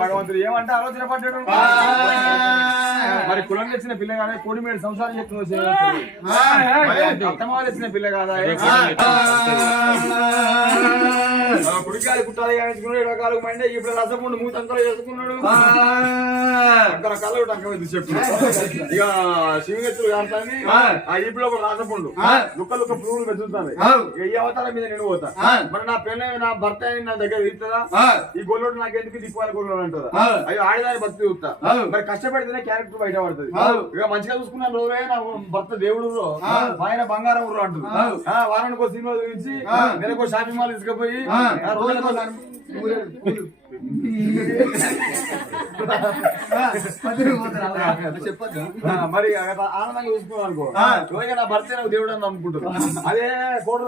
భగవంతుడు ఏమంటే ఆలోచన పడ్డాడు. మరి కులం తెచ్చిన పిల్ల కాదా, కోడి మేడు సంసారం చెప్తున్నా అత్తమాలు తెచ్చిన పిల్ల కాదా, కుడికాయలు కుట్టాలి వేసుకున్నాడు, ఎడకాలు మండే ఇప్పుడు రసపుండు మూతంతలో వేసుకున్నాడు, అక్కడ కళ్ళు టంక చెప్పు. ఇక శివగెత్తులు కాడతాని ఆ ఇప్పుడు ఒక రసపుండు లుక్క లుక్క పురుగులు పెంచుతాను. ఏ అవతారం మీద నేను పోతా, మరి నా పెళ్ళ నా భర్త నా దగ్గర ఇస్తుందా, ఈ గొల్లోడు నాకు ఎందుకు దిక్కువాలి గొల్లోడు అంటుందా, అయ్యో ఆడదాని భక్తి చూస్తా. మరి కష్టపడితేనే క్యారెక్టర్ బయట పడుతుంది. ఇక మంచిగా చూసుకున్నాను రోజే నా భర్త దేవుడు ఆయన బంగారం ఊరు అంటుంది. వారానికి ఒక సినిమా చూపించి నెలకు షాపింగ్ మాల్ తీసుకుపోయి మరి ఆనందంగా చూసుకున్నాను అనుకో, నా భర్త నాకు దేవుడు అని నమ్ముకుంటారు. అదే కోట